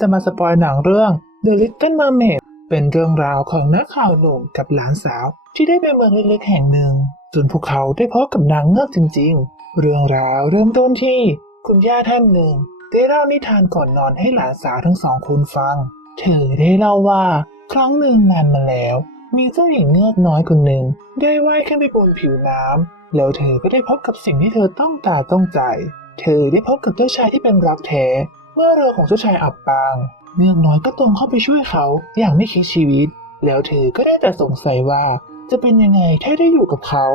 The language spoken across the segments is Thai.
จะมาสปอยหนังเรื่อง The Little Mermaid เป็นเรื่องราวของนักข่าวหนุ่มกับหลานสาว ที่ได้ไปเมืองเล็กๆแห่งหนึ่งจนพวกเขาได้พบกับนางเงือกจริง ๆ เรื่องราวเริ่มต้นที่คุณย่าท่านหนึ่ง ได้เล่านิทานก่อนนอนให้หลานสาวทั้งสองคนฟัง เธอได้เล่าว่าครั้งหนึ่งนานมาแล้ว มีเจ้าหญิงเงือกน้อยคนหนึ่ง ได้ว่ายขึ้นไปบนผิวน้ำแล้วเธอก็ได้พบกับสิ่งที่เธอต้องตาต้องใจ เธอได้พบกับเจ้าชายที่เป็นรักแท้ เมื่อเรือของเจ้าชายอับปาง เงือกน้อยก็ตรงเข้าไปช่วยเขาอย่างไม่คิดชีวิต แล้วเธอก็ได้แต่สงสัยว่า จะเป็นยังไงถ้าได้อยู่กับเขา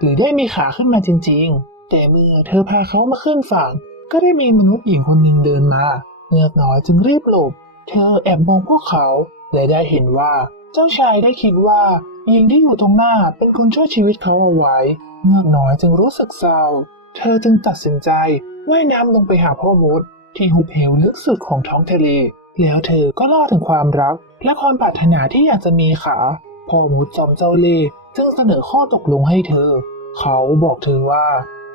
หรือได้มีขาขึ้นมาจริง ๆ แต่เมื่อเธอพาเขามาขึ้นฝั่ง ก็ได้มีมนุษย์หญิงคนหนึ่งเดินมาเงือกน้อยจึงรีบหลบ เธอแอบมองพวกเขา และได้เห็นว่าเจ้าชายได้คิดว่าหญิงที่อยู่ตรงหน้าเป็นคนช่วยชีวิตเขาเอาไว้ เงือกน้อยจึงรู้สึกเศร้า เธอจึงตัดสินใจว่ายน้ำลงไปหาพ่อมด ที่หุบเหวลึกสุดของท้องทะเล แล้วเธอก็เล่าถึงความรัก และความปรารถนาที่อยากจะมีขาพ่อมดจอมเจ้าเล่ห์จึงเสนอข้อตกลงให้เธอ เขาบอกเธอว่า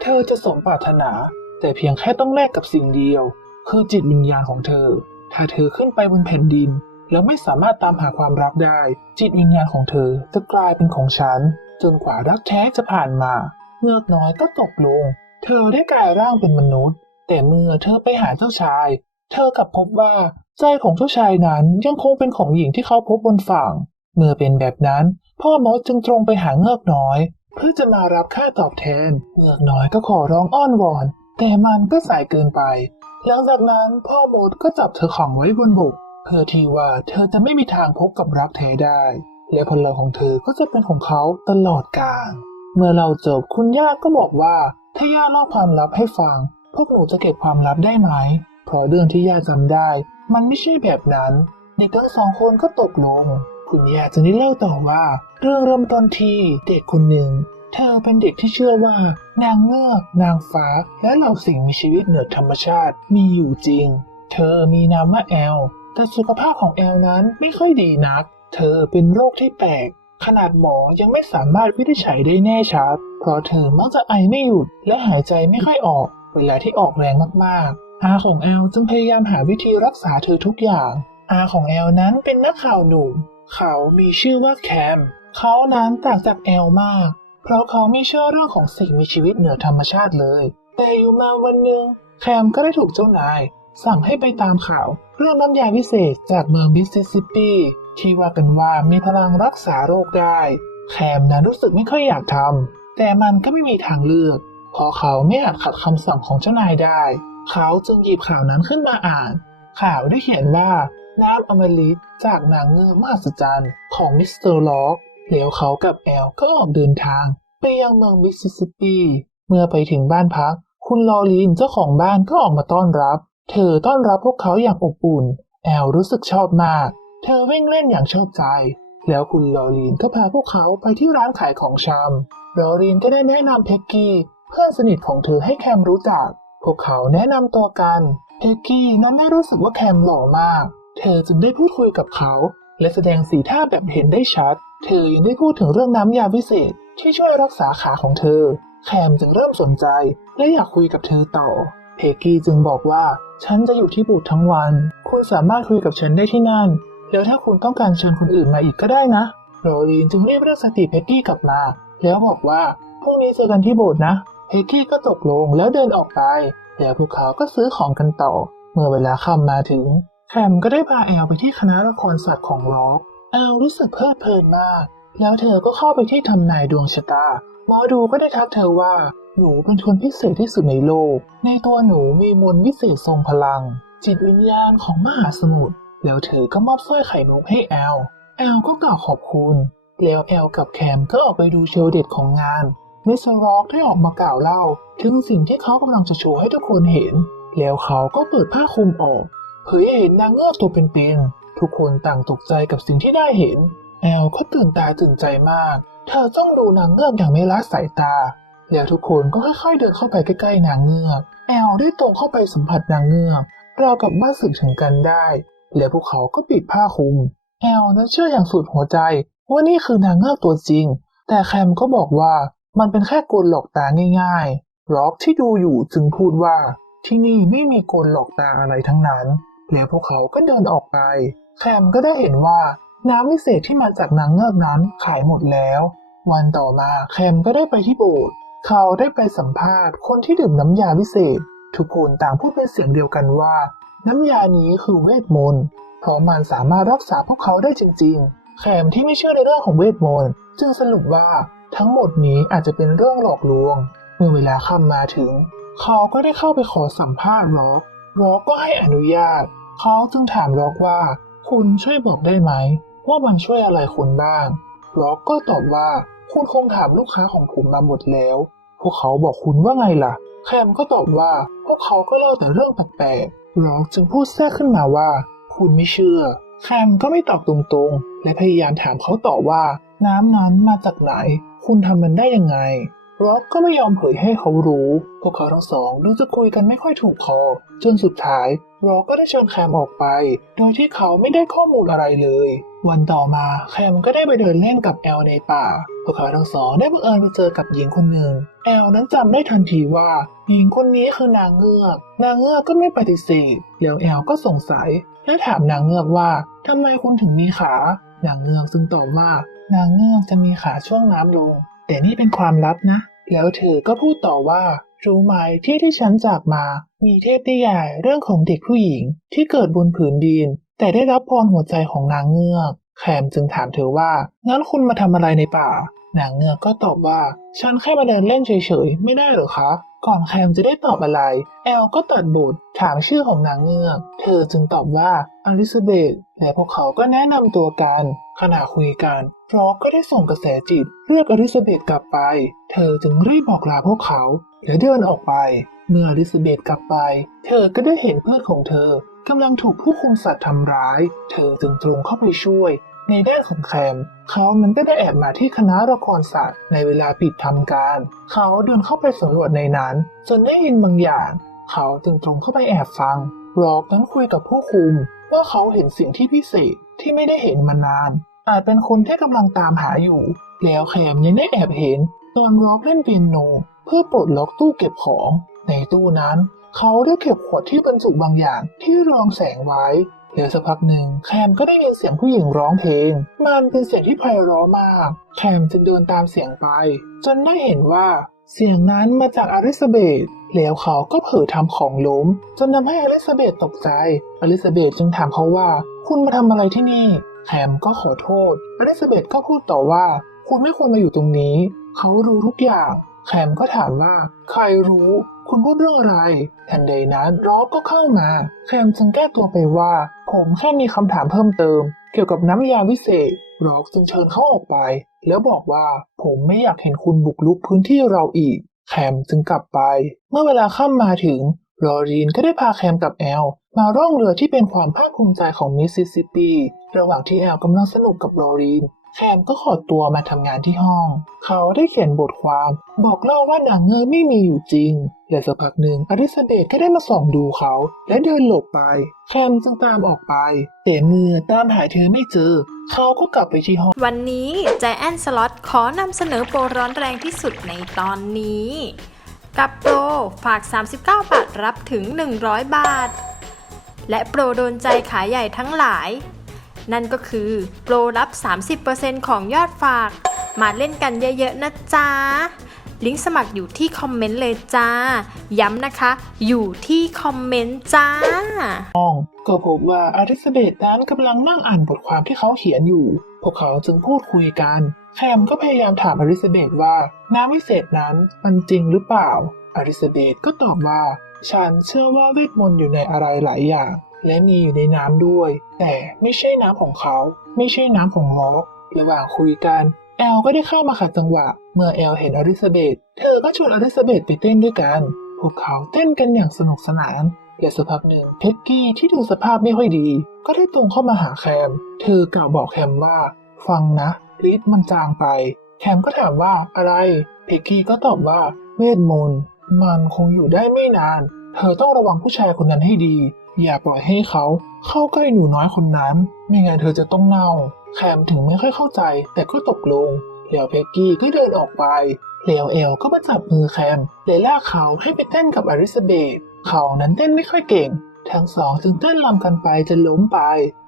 เธอจะสมปรารถนา แต่เพียงแค่ต้องแลกกับสิ่งเดียว คือจิตวิญญาณของเธอ ถ้าเธอขึ้นไปบนแผ่นดิน แล้วไม่สามารถตามหาความรักได้ จิตวิญญาณของเธอจะกลายเป็นของฉัน จนกว่ารักแท้จะผ่านมาเงือกน้อยก็ตกลง เธอได้กลายร่างเป็นมนุษย์ แต่เมื่อเธอไปหาเจ้าชาย เธอกลับพบว่าใจของเจ้าชายนั้นยังคงเป็นของหญิงที่เขาพบบนฝั่ง เมื่อเป็นแบบนั้น พ่อมดจึงตรงไปหาเงือกน้อย เพื่อจะมารับค่าตอบแทน เงือกน้อยก็ขอร้องอ้อนวอน แต่มันก็สายเกินไป หลังจากนั้นพ่อมดก็จับเธอขังไว้บนบก เพื่อที่ว่าเธอจะไม่มีทางพบกับรักแท้ได้ และพลังของเธอก็จะเป็นของเขาตลอดกาลเมื่อเราจบคุณย่าก็บอกว่าถ้าย่าเล่าความลับให้ฟัง พวกหนูจะเก็บความลับได้ไหม เพราะเรื่องที่ย่าจำได้ มันไม่ใช่แบบนั้น เด็กทั้งสองคนก็ตกลง คุณย่าจึงได้เล่าต่อว่า เรื่องเริ่มต้นที่เด็กคนหนึ่ง เธอเป็นเด็กที่เชื่อว่า นางเงือก นางฟ้า และเหล่าสิ่งมีชีวิตเหนือธรรมชาติมีอยู่จริง เธอมีนามว่าแอล แต่สุขภาพของแอลนั้นไม่ค่อยดีนัก เธอเป็นโรคที่แปลกขนาดหมอยังไม่สามารถวินิจฉัยได้แน่ชัด เพราะเธอมักจะไอไม่หยุดและหายใจไม่ค่อยออก เวลาที่ออกแรงมากๆ อาของแอลจึงพยายามหาวิธีรักษาเธอทุกอย่าง อาของแอลนั้นเป็นนักข่าวหนุ่ม เขามีชื่อว่าแคม เขานั้นต่างจากแอลมาก เพราะเขาไม่เชื่อเรื่องของสิ่งมีชีวิตเหนือธรรมชาติเลย แต่อยู่มาวันหนึ่งแคมก็ได้ถูกเจ้านาย สั่งให้ไปตามข่าวเรื่องน้ำยาวิเศษจากเมืองมิสซิสซิปปีที่ว่ากันว่ามีพลังรักษาโรคได้ แคมนั้นรู้สึกไม่ค่อยอยากทำแต่มันก็ไม่มีทางเลือก เพราะเขาไม่อาจขัดคำสั่งของเจ้านายได้ เขาจึงหยิบข่าวนั้นขึ้นมาอ่าน ข่าวได้เขียนว่าน้ำอมฤตจากนางเงือกมหัศจรรย์ของมิสเตอร์ล็อกแล้วเขากับแอลก็ออกเดินทาง ไปยังเมืองมิสซิสซิปปี เมื่อไปถึงบ้านพัก คุณลอรีนเจ้าของบ้านก็ออกมาต้อนรับ เธอต้อนรับพวกเขาอย่างอบอุ่น แอลรู้สึกชอบมาก เธอวิ่งเล่นอย่างชอบใจ แล้วคุณลอรีนก็พาพวกเขาไปที่ร้านขายของชำลอรีนก็ได้แนะนำเพ็กกี้ พื่อนสนิทของเธอให้แคมรู้จัก พวกเขาแนะนำตัวกันเพ็กกี้นั้นไม่รู้สึกว่าแคมหล่อมาก เธอจึงได้พูดคุยกับเขา และแสดงสีท่าแบบเห็นได้ชัด เธอยังได้พูดถึงเรื่องน้ำยาวิเศษที่ช่วยรักษาขาของเธอ แคมจึงเริ่มสนใจ และอยากคุยกับเธอต่อ เพกกี้จึงบอกว่า ฉันจะอยู่ที่บูธทั้งวัน คุณสามารถคุยกับฉันได้ที่นั่น แล้วถ้าคุณต้องการเชิญคนอื่นมาอีกก็ได้นะ โรลีนจึงเรีบเรียกสติเพกกี้กลับมา แล้วบอกว่าพรุ่งนี้เจอกันที่โบสถ์นะ เพกกี้ก็ตกลงแล้วเดินออกไป แล้วพวกเขาก็ซื้อของกันต่อ เมื่อเวลาค่ำมาถึง แคมก็ได้พาแอลไปที่คณะละครสัตว์ของล็อกแอลรู้สึกเพลิดเพลินมาก แล้วเธอก็เข้าไปที่ทำนายดวงชะตา หมอดูก็ได้ทักเธอว่า หนูเป็นคนพิเศษที่สุดในโลก ในตัวหนูมีมนต์วิเศษทรงพลัง จิตวิญญาณของมหาสมุทร แล้วเธอก็มอบสร้อยไข่มุกให้แอล แอลก็กล่าวขอบคุณ แล้วแอลกับแคมก็ออกไปดูโชว์เด็ดของงาน มิสเตอร์ร็อกได้ออกมากล่าวเล่า ถึงสิ่งที่เขากำลังจะโชว์ให้ทุกคนเห็น แล้วเขาก็เปิดผ้าคลุมออก เผยให้เห็นนางเงือกตัวเป็นๆทุกคนต่างตกใจกับสิ่งที่ได้เห็น แอลก็ตื่นตาตื่นใจมาก เธอจ้องดูนางเงือกอย่างไม่ละสายตา แล้วทุกคนก็ค่อยๆเดินเข้าไปใกล้ๆนางเงือกแอลได้ตรงเข้าไปสัมผัสนางเงือกราวกับว่าสื่อถึงกันได้ และพวกเขาก็ปิดผ้าคลุม แอลนั้นเชื่ออย่างสุดหัวใจว่านี่คือนางเงือกตัวจริง แต่แคมก็บอกว่า มันเป็นแค่กลหลอกตาง่ายๆร็อกที่ดูอยู่จึงพูดว่าที่นี่ไม่มีกลหลอกตาอะไรทั้งนั้นแล้วพวกเขาก็เดินออกไปแคมก็ได้เห็นว่าน้ำวิเศษที่มาจากนางเงือกนั้นขายหมดแล้ว วันต่อมาแคมก็ได้ไปที่โบสถ์เขาได้ไปสัมภาษณ์คนที่ดื่มน้ำยาวิเศษ ทุกคนต่างพูดเป็นเสียงเดียวกันว่า น้ำยานี้คือเวทมนต์เพราะมันสามารถรักษาพวกเขาได้จริง ๆ แคมที่ไม่เชื่อในเรื่องของเวทมนต์จึงสรุปว่า ทั้งหมดนี้อาจจะเป็นเรื่องหลอกลวง เมื่อเวลาค่ำมาถึง เขาก็ได้เข้าไปขอสัมภาษณ์ร็อกร็อกก็ให้อนุญาต เขาจึงถามร็อกว่า คุณช่วยบอกได้ไหม ว่ามันช่วยอะไรคุณบ้างร็อกก็ตอบว่า คุณคงถามลูกค้าของผมมาหมดแล้ว พวกเขาบอกคุณว่าไงล่ะ แคมก็ตอบว่า พวกเขาก็เล่าแต่เรื่องแปลกๆร็อกจึงพูดแทรกขึ้นมาว่า คุณไม่เชื่อแคมก็ไม่ตอบตรงๆ และพยายามถามเขาต่อว่า น้ำนั้นมาจากไหน คุณทำมันได้ยังไงร็อกก็ไม่ยอมเผยให้เขารู้ พวกเขาทั้งสองดูจะคุยกันไม่ค่อยถูกคอ จนสุดท้ายร็อกก็ได้เชิญแคมออกไป โดยที่เขาไม่ได้ข้อมูลอะไรเลย วันต่อมาแคมก็ได้ไปเดินเล่นกับแอลในป่า พวกเขาทั้งสองได้บังเอิญไปเจอกับหญิงคนหนึ่ง แอลนั้นจำได้ทันทีว่า หญิงคนนี้คือนางเงือก นางเงือกก็ไม่ปฏิเสธ แล้วแอลก็สงสัยและถามนางเงือกว่าทำไมคุณถึงมีขา นางเงือกจึงตอบว่านางเงือกจะมีขาช่วงน้ำลง แต่นี่เป็นความลับนะ แล้วเธอก็พูดต่อว่า รู้ไหมที่ที่ฉันจากมา มีเทพนิยายเรื่องของเด็กผู้หญิง ที่เกิดบนผืนดิน แต่ได้รับพรหัวใจของนางเงือก แคมจึงถามเธอว่า งั้นคุณมาทำอะไรในป่า นางเงือกก็ตอบว่า ฉันแค่มาเดินเล่นเฉยๆ ไม่ได้หรอคะ ก่อนแคมจะได้ตอบอะไร แอลก็ตัดบทถามชื่อของนางเงือก เธอจึงตอบว่าอลิซาเบธและพวกเขาก็แนะนำตัวกัน ขณะคุยกันฟรอกก็ได้ส่งกระแสจิตเรียกอลิซาเบธกลับไป เธอจึงรีบบอกลาพวกเขา และเดินออกไป เมื่ออลิซาเบธกลับไป เธอก็ได้เห็นเพื่อนของเธอกำลังถูกผู้คุมสัตว์ทำร้าย เธอจึงตรงเข้าไปช่วย ในด้านของแคมเขานั้นก็ได้แอบมาที่คณะละครศาสตว์ในเวลาปิดทำการ เขาเดินเข้าไปสำรวจในนั้น จนได้ยินบางอย่าง เขาจึงตรงเข้าไปแอบฟังร็อกนั้นคุยกับผู้คุม ว่าเขาเห็นสิ่งที่พิเศษที่ไม่ได้เห็นมานาน อาจเป็นคนที่กำลังตามหาอยู่ แล้วแคมยังได้แอบเห็นตอนร็อกเล่นเปียโน เพื่อปลดล็อกตู้เก็บของ ในตู้นั้น เขาได้เก็บขวดที่บรรจุบางอย่างที่รองแสงไว้ แล้วสักพักหนึ่งแคมก็ได้ยินเสียงผู้หญิงร้องเพลง มันเป็นเสียงที่ไพเราะมาก แคมจึงเดินตามเสียงไป จนได้เห็นว่าเสียงนั้นมาจากอลิซาเบธแล้วเขาก็เผลอทำของล้ม จนทำให้อลิซาเบธตกใจ อลิซาเบธจึงถามเขาว่า คุณมาทำอะไรที่นี่แคมก็ขอโทษ อลิซาเบธก็พูดต่อว่า คุณไม่ควรมาอยู่ตรงนี้ เขารู้ทุกอย่าง แคมก็ถามว่า ใครรู้คุณพูดเรื่องอะไร ทันใดนั้นร็อกก็เข้ามา แคมจึงแก้ตัวไปว่า ผมแค่มีคำถามเพิ่มเติม เกี่ยวกับน้ำยาวิเศษร็อกจึงเชิญเขาออกไป แล้วบอกว่าผมไม่อยากเห็นคุณบุกรุกพื้นที่เราอีก แคมจึงกลับไป เมื่อเวลาค่ำมาถึง รอรีนก็ได้พาแคมกับแอล มาร่องเรือที่เป็นความภาคภูมิใจของมิสซิสซิปปี ระหว่างที่แอลกำลังสนุกกับรอรีน แคมก็ขอตัวมาทำงานที่ห้อง เขาได้เขียนบทความบอกเล่าว่านางเงยไม่มีอยู่จริงและสักพักหนึ่งอลิซาเบธก็ได้มาส่องดูเขา และเดินหลบไป แคมจึงตามออกไป แต่เมื่อตามหาเธอไม่เจอ เขาก็กลับไปที่ห้อง วันนี้ใจแอนสล็อตขอนำเสนอโปรร้อนแรงที่สุดในตอนนี้ กับโปรฝาก 39 บาทรับถึง 100 บาท และโปรโดนใจขายใหญ่ทั้งหลาย นั่นก็คือโปรรับ 30%ของยอดฝาก มาเล่นกันเยอะๆนะจ๊ะ ลิงก์สมัครอยู่ที่คอมเมนต์เลยจ้า ย้ำนะคะ อยู่ที่คอมเมนต์จ้า ห้องก็พบว่าอลิซาเบธนั้นกำลังนั่งอ่านบทความที่เขาเขียนอยู่ พวกเขาจึงพูดคุยกันแคมก็พยายามถามอลิซาเบธว่าน้ำวิเศษนั้นมันจริงหรือเปล่าอลิซาเบธก็ตอบว่า ฉันเชื่อว่าเวทมนต์อยู่ในอะไรหลายอย่าง และมีอยู่ในน้ำด้วย แต่ไม่ใช่น้ำของเขา ไม่ใช่น้ำของล็อกระหว่างคุยกัน แอลก็ได้เข้ามาขัดจังหวะ เมื่อแอลเห็นอลิซาเบธเธอก็ชวนอลิซาเบธไปเต้นด้วยกัน พวกเขาเต้นกันอย่างสนุกสนานและสักพักหนึ่งเพ็กกี้ที่ดูสภาพไม่ค่อยดี ก็ได้ตรงเข้ามาหาแคม เธอกล่าวบอกแคมว่า ฟังนะฤทธิ์มันจางไป แคมก็ถามว่าอะไร เพ็กกี้ก็ตอบว่าเวทมนต์มันคงอยู่ได้ไม่นาน เธอต้องระวังผู้ชายคนนั้นให้ดี อย่าปล่อยให้เขาเข้าใกล้หนูน้อยคนนั้น ไม่งั้นเธอจะต้องเน่า แคมถึงไม่ค่อยเข้าใจ แต่ก็ตกลง แล้วเพ็กกี้ก็เดินออกไป แล้วเอลก็มาจับมือแคมและลากเขาให้ไปเต้นกับอลิซาเบธเขานั้นเต้นไม่ค่อยเก่ง ทั้งสองจึงเต้นรำกันไปจนล้มไป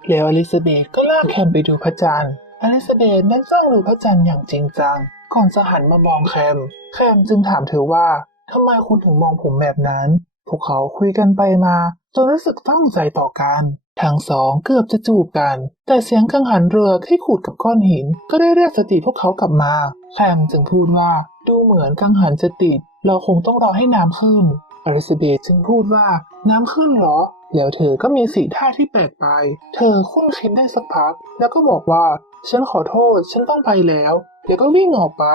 แล้วอลิซาเบธก็ลากแคมไปดูพระจันทร์ อลิซาเบธนั้นจ้องดูพระจันทร์อย่างจริงจัง ก่อนจะหันมามองแคม แคมจึงถามเธอว่าทำไมคุณถึงมองผมแบบนั้น พวกเขาคุยกันไปมาจนรู้สึกตั้งใจต่อกัน ทั้งสองเกือบจะจูบกัน แต่เสียงกังหันเรือที่ขูดกับก้อนหิน ก็ได้เรียกสติพวกเขากลับมาแคมจึงพูดว่าดูเหมือนกังหันจะติด เราคงต้องรอให้น้ำขึ้นอลิซาเบธจึงพูดว่าน้ำขึ้นเหรอแล้วเธอก็มีสีท่าที่แปลกไป เธอคุ้นคิดได้สักพัก แล้วก็บอกว่า ฉันขอโทษ ฉันต้องไปแล้ว แล้วก็วิ่งออกไป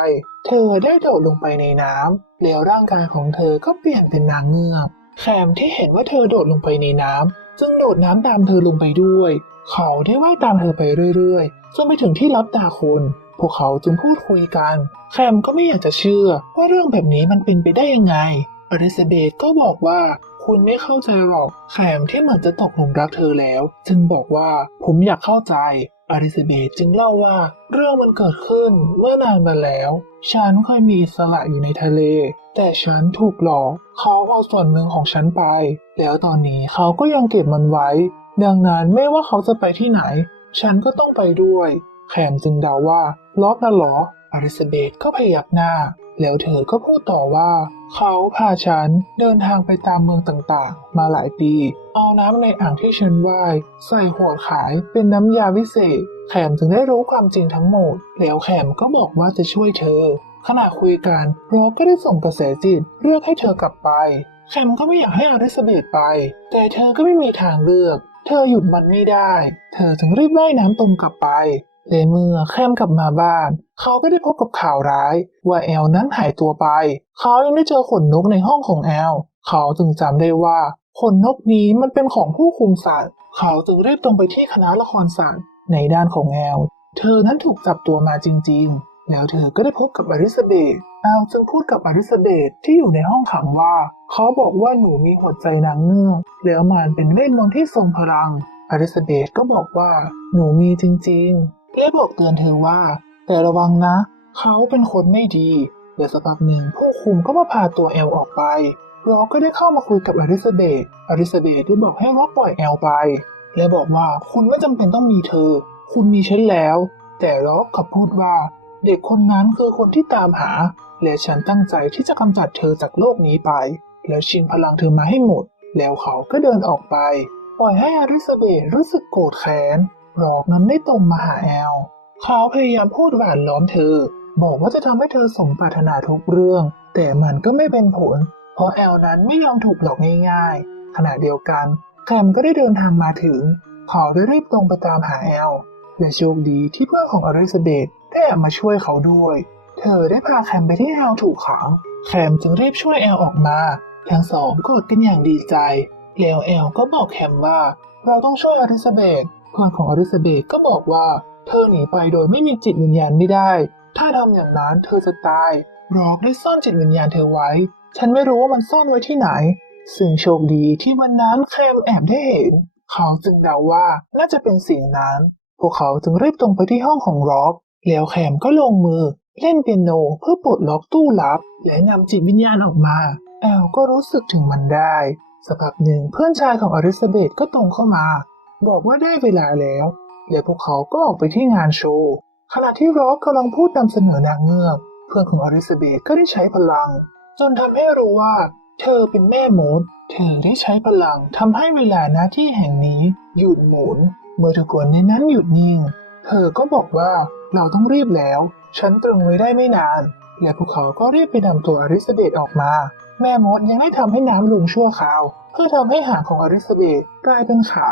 เธอได้โดดลงไปในน้ำแล้วร่างกายของเธอก็เปลี่ยนเป็นนางเงือก แคมที่เห็นว่าเธอโดดลงไปในน้ำจึงโดดน้ำตามเธอลงไปด้วย เขาได้ว่ายตามเธอไปเรื่อยๆจนไปถึงที่รับตาคน พวกเขาจึงพูดคุยกัน แคมก็ไม่อยากจะเชื่อว่าเรื่องแบบนี้มันเป็นไปได้ยังไงอลิซาเบธก็บอกว่าคุณไม่เข้าใจหรอก แคมที่เหมือนจะตกหลุมรักเธอแล้ว จึงบอกว่าผมอยากเข้าใจอลิซาเบธจึงเล่าว่าเรื่องมันเกิดขึ้นเมื่อนานมาแล้ว ฉันเคยมีอิสระอยู่ในทะเล แต่ฉันถูกหลอก เขาเอาส่วนหนึ่งของฉันไป แล้วตอนนี้เขาก็ยังเก็บมันไว้ ดังนั้นไม่ว่าเขาจะไปที่ไหน ฉันก็ต้องไปด้วย แคมจึงเดาว่าล็อกน่ะหรออลิซาเบธก็พยักหน้า แล้วเธอก็พูดต่อว่า เขาพาฉันเดินทางไปตามเมืองต่างๆ มาหลายปี เอาน้ำในอ่างที่ฉันว่าย ใส่หัวขายเป็นน้ำยาวิเศษ แคมจึงได้รู้ความจริงทั้งหมด แล้วแคมก็บอกว่าจะช่วยเธอ ขณะคุยกันโรสก็ได้ส่งกระแสจิตเรียกให้เธอกลับไปแคมก็ไม่อยากให้อลิซาเบธไป แต่เธอก็ไม่มีทางเลือก เธอหยุดมันไม่ได้ เธอจึงรีบว่ายน้ำตรงกลับไปแลเมื่อแคมกลับมาบ้าน เขาก็ได้พบกับข่าวร้าย ว่าแอลนั้นหายตัวไป เขายังได้เจอขนนกในห้องของแอล เขาจึงจำได้ว่าขนนกนี้มันเป็นของผู้คุมสัตว์ เขาจึงรีบตรงไปที่คณะละครสัตว์ ในด้านของแอล เธอนั้นถูกจับตัวมาจริง ๆ แล้วเธอก็ได้พบกับอลิซาเบธแอลจึงพูดกับอลิซาเบธที่อยู่ในห้องขังว่า เขาบอกว่าหนูมีหัวใจนางเงือกแล้วมันเป็นเวทมนต์ที่ทรงพลัง อลิซาเบธก็บอกว่าหนูมีจริงๆและบอกเตือนเธอว่า แต่ระวังนะ เขาเป็นคนไม่ดีและสักพักหนึ่งผู้คุมก็มาพาตัวแอลออกไปร็อกก็ได้เข้ามาคุยกับอลิซาเบธอลิซาเบธได้บอกให้ร็อกปล่อยแอลไป และบอกว่าคุณไม่จำเป็นต้องมีเธอ คุณมีฉันแล้ว แต่ร็อกกับพูดว่า เด็กคนนั้นคือคนที่ตามหา และฉันตั้งใจที่จะกำจัดเธอจากโลกนี้ไป แล้วชิงพลังเธอมาให้หมด แล้วเขาก็เดินออกไป ปล่อยให้อลิซาเบธรู้สึกโกรธแค้นร็อกนั้นได้ตรงมาหาแอล เขาพยายามพูดหวานล้อมเธอ บอกว่าจะทำให้เธอสมปรารถนาทุกเรื่อง แต่มันก็ไม่เป็นผล เพราะแอลนั้นไม่ยอมถูกหลอกง่าย ๆ ขณะเดียวกัน แคมก็ได้เดินทางมาถึงเขาได้รีบตรงไปตามหาแอล และโชคดีที่เพื่อนของอลิซาเบธได้แอบมาช่วยเขาด้วย เธอได้พาแคมไปที่แอลถูกขัง แคมจึงรีบช่วยแอลออกมา ทั้งสองกอดกันอย่างดีใจ แล้วแอลก็บอกแคมว่า เราต้องช่วยอลิซาเบธเพื่อนของอลิซาเบธก็บอกว่า เธอหนีไปโดยไม่มีจิตวิญญาณไม่ได้ ถ้าทำอย่างนั้นเธอจะตายร็อกได้ซ่อนจิตวิญญาณเธอไว้ ฉันไม่รู้ว่ามันซ่อนไว้ที่ไหน ซึ่งโชคดีที่วันนั้นแคมแอบได้เห็น เขาจึงเดาว่าน่าจะเป็นสิ่งนั้น พวกเขาจึงรีบตรงไปที่ห้องของร็อกแล้วแคมก็ลงมือเล่นเปียโนเพื่อปลดล็อกตู้ลับ และนำจิตวิญญาณออกมา แอลก็รู้สึกถึงมันได้สักพักหนึ่งเพื่อนชายของอลิซาเบธก็ตรงเข้ามา บอกว่าได้เวลาแล้ว และพวกเขาก็ออกไปที่งานโชว์ขณะที่ร็อกกำลังพูดนำเสนอนางเงือกเพื่อนของอลิซาเบธก็ได้ใช้พลัง จนทำให้รู้ว่า เธอเป็นแม่มด เธอได้ใช้พลังทำให้เวลาหน้าที่แห่งนี้หยุดหมุน เมื่อทุกคนในนั้นหยุดนิ่ง เธอก็บอกว่าเราต้องรีบแล้ว ฉันตรึงไว้ได้ไม่นาน และพวกเขาก็รีบไปนำตัวอลิซาเบธออกมา แม่มดยังได้ทำให้น้ำลงชั่วคราว เพื่อทำให้หางของอลิซาเบธกลายเป็นขา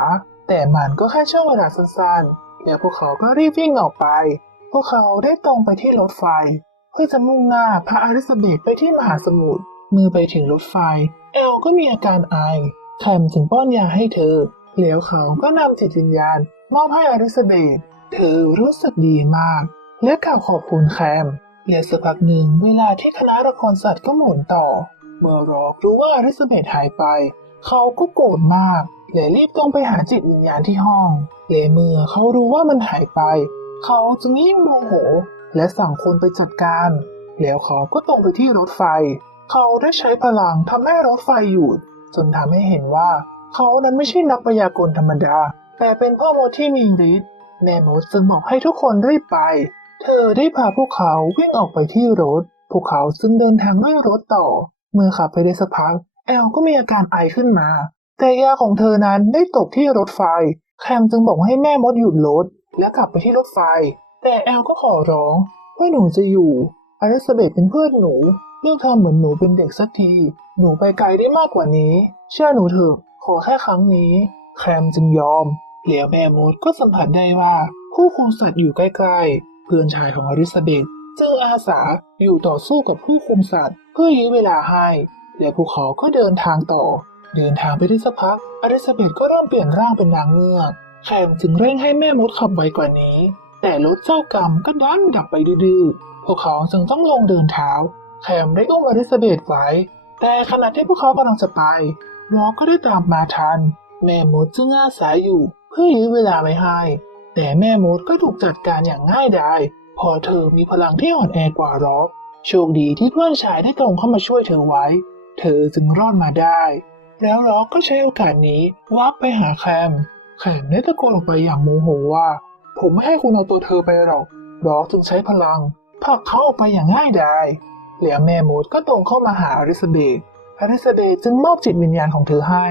แต่มันก็แค่ช่วงเวลาสั้นๆแล้วพวกเขาก็รีบวิ่งออกไป พวกเขาได้ตรงไปที่รถไฟ เพื่อจะมุ่งหน้าพาอลิซาเบธไปที่มหาสมุทร มื่อไปถึงรถไฟ แอลก็มีอาการไอแคมจึงป้อนยาให้เธอแล้วเขาก็นำจิตวิญญาณ มอบให้อลิซาเบธเธอรู้สึกดีมาก และกล่าวขอบคุณแคมและสักพักหนึ่งเวลาที่คณะละครสัตว์ก็หมุนต่อ เมื่อรอกรู้ว่าอลิซาเบธหายไป เขาก็โกรธมากและรีบตรงไปหาจิตวิญญาณที่ห้องและเมื่อเขารู้ว่ามันหายไป เขาจึงยิ่งโมโห และสั่งคนไปจัดการ แล้วเขาก็ตรงไปที่รถไฟ เขาได้ใช้พลังทำให้รถไฟหยุดจนทำให้เห็นว่า เขานั้นไม่ใช่นักพยากรณ์ธรรมดา แต่เป็นพ่อมดที่มีฤทธิ์แม่มดจึงบอกให้ทุกคนรีบไป เธอได้พาพวกเขาวิ่งออกไปที่รถ พวกเขาจึงเดินทางด้วยรถต่อ เมื่อขับไปได้สักพักแอลก็มีอาการไอขึ้นมา แต่ยาของเธอนั้นได้ตกที่รถไฟ แคมจึงบอกให้แม่มดหยุดรถและกลับไปที่รถไฟ แต่แอลก็ขอร้องว่าหนูจะอยู่อลิซาเบธเป็นเพื่อนหนู เลือกทำเหมือนหนูเป็นเด็กสักที หนูไปไกลได้มากกว่านี้ เชื่อหนูเถอะ ขอแค่ครั้งนี้ แคมจึงยอมแล้วแม่มดก็สัมผัสได้ว่า ผู้คุมสัตว์อยู่ใกล้ๆ เพื่อนชายของอลิซาเบธจึงอาสาอยู่ต่อสู้กับผู้คุมสัตว์ เพื่อยื้อเวลาให้ และพวกเขาก็เดินทางต่อ เดินทางไปได้สักพัก อลิซาเบธก็เริ่มเปลี่ยนร่างเป็นนางเงือก แคมจึงเร่งให้แม่มดขับไวกว่านี้ แต่รถเจ้ากรรมก็ดันดับไปดื้อพวกเขาจึงต้องลงเดินเท้า แคมได้อุ้มอลิซาเบธไว้ แต่ขณะที่พวกเขากำลังจะไปลอก็ได้ตามมาทัน แม่มดจึงอาศัยอยู่เพื่อยื้อเวลาไว้ให้ แต่แม่มดก็ถูกจัดการอย่างง่ายดายเพอเธอมีพลังที่อ่อนแอกว่าร็อกโชคดีที่เพื่อนชายได้ตรงเข้ามาช่วยเธอไว้ เธอจึงรอดมาได้ แล้วร็อกก็ใช้โอกาสนี้วับไปหาแคมแคมได้ตะโกนออกไปอย่างโมโหว่า ผมไม่ให้คุณเอาตัวเธอไปหรอกร็อกจึงใช้พลังผลักเขาออกไปอย่างง่ายดาย แล้วแม่มดก็ตรงเข้ามาหาอลิซาเบธอลิซาเบธจึงมอบจิตวิญญาณของเธอให้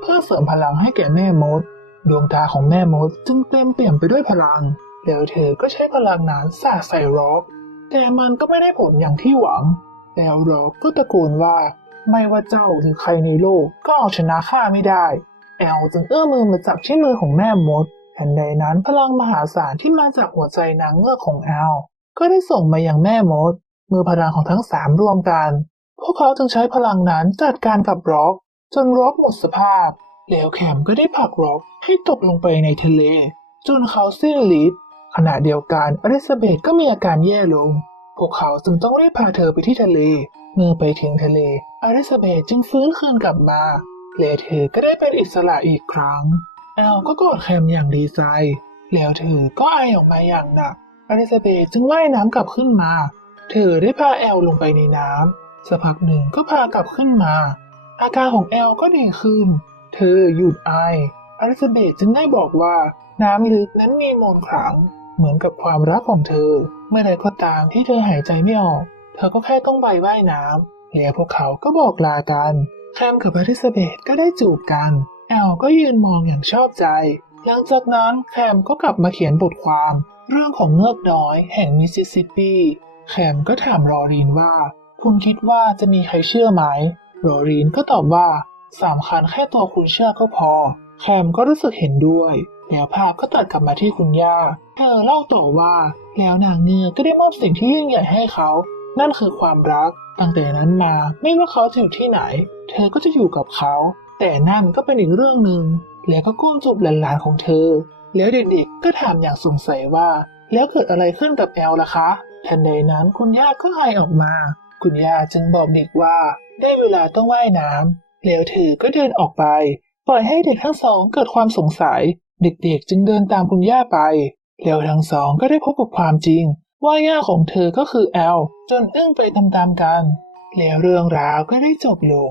เพื่อเสริมพลังให้แก่แม่มด ดวงตาของแม่มดจึงเต็มเปี่ยมไปด้วยพลัง แล้วเธอก็ใช้พลังนั้นสาดใส่ร็อก แต่มันก็ไม่ได้ผลอย่างที่หวัง แล้วร็อกก็ตะโกนว่า ไม่ว่าเจ้าหรือใครในโลกก็เอาชนะข้าไม่ได้ แอลจึงเอื้อมมือมาจับที่มือของแม่มดทันใดนั้นพลังมหาศาลที่มาจากหัวใจนางเงือกของแอลก็ได้ส่งมายังแม่มด เมื่อพลังของทั้งสามรวมกัน พวกเขาจึงใช้พลังนั้นจัดการกับร็อก จนร็อกหมดสภาพ แล้วแคมก็ได้ผลักร็อกให้ตกลงไปในทะเล จนเขาสิ้นฤทธิ์ขณะเดียวกันอลิซาเบธก็มีอาการแย่ลง พวกเขาจึงต้องรีบพาเธอไปที่ทะเล เมื่อไปถึงทะเลอลิซาเบธจึงฟื้นคืนกลับมาและเธอก็ได้เป็นอิสระอีกครั้งแอลก็กอดแคมอย่างดีใจ แล้วเธอก็ไอออกมาอย่างหนักอลิซาเบธจึงว่ายน้ำกลับขึ้นมา เธอได้พาแอลลงไปในน้ำสักพักหนึ่งก็พากลับขึ้นมา อาการของแอลก็ดีขึ้น เธอหยุดไออลิซาเบธจึงได้บอกว่าน้ำลึกนั้นมีมนต์ขลัง เหมือนกับความรักของเธอ เมื่อใดก็ตามที่เธอหายใจไม่ออก เธอก็แค่ต้องไปว่ายน้ำแล้วพวกเขาก็บอกลากันแคมกับอลิซาเบธก็ได้จูบกัน แอลก็ยืนมองอย่างชอบใจ หลังจากนั้นแคมก็กลับมาเขียนบทความ เรื่องของเงือกน้อยแห่งมิสซิสซิปปี แคมก็ถามรอรีนว่า คุณคิดว่าจะมีใครเชื่อไหม รอรีนก็ตอบว่าสำคัญแค่ตัวคุณเชื่อก็พอ แคมก็รู้สึกเห็นด้วย แล้วภาพก็ตัดกลับมาที่คุณย่า เธอเล่าต่อว่า แล้วนางเงือก็ได้มอบสิ่งที่ยิ่งใหญ่ให้เขา นั่นคือความรัก ตั้งแต่นั้นมาไม่ว่าเขาจะอยู่ที่ไหน เธอก็จะอยู่กับเขา แต่นั่นก็เป็นอีกเรื่องหนึ่ง แล้วก็ก้มจูบหลานๆของเธอ แล้วเด็กๆก็ถามอย่างสงสัยว่า แล้วเกิดอะไรขึ้นกับแอลล่ะคะ ทันใดนั้นคุณย่าก็ไอออกมา คุณย่าจึงบอกเด็กว่า ได้เวลาต้องว่ายน้ำแล้วเธอก็เดินออกไป ปล่อยให้เด็กทั้งสองเกิดความสงสัย เด็กๆจึงเดินตามคุณย่าไป แล้วทั้งสองก็ได้พบกับความจริง ว่าย่าของเธอก็คือแอล จนอึ้งไปตามๆกัน แล้วเรื่องราวก็ได้จบลง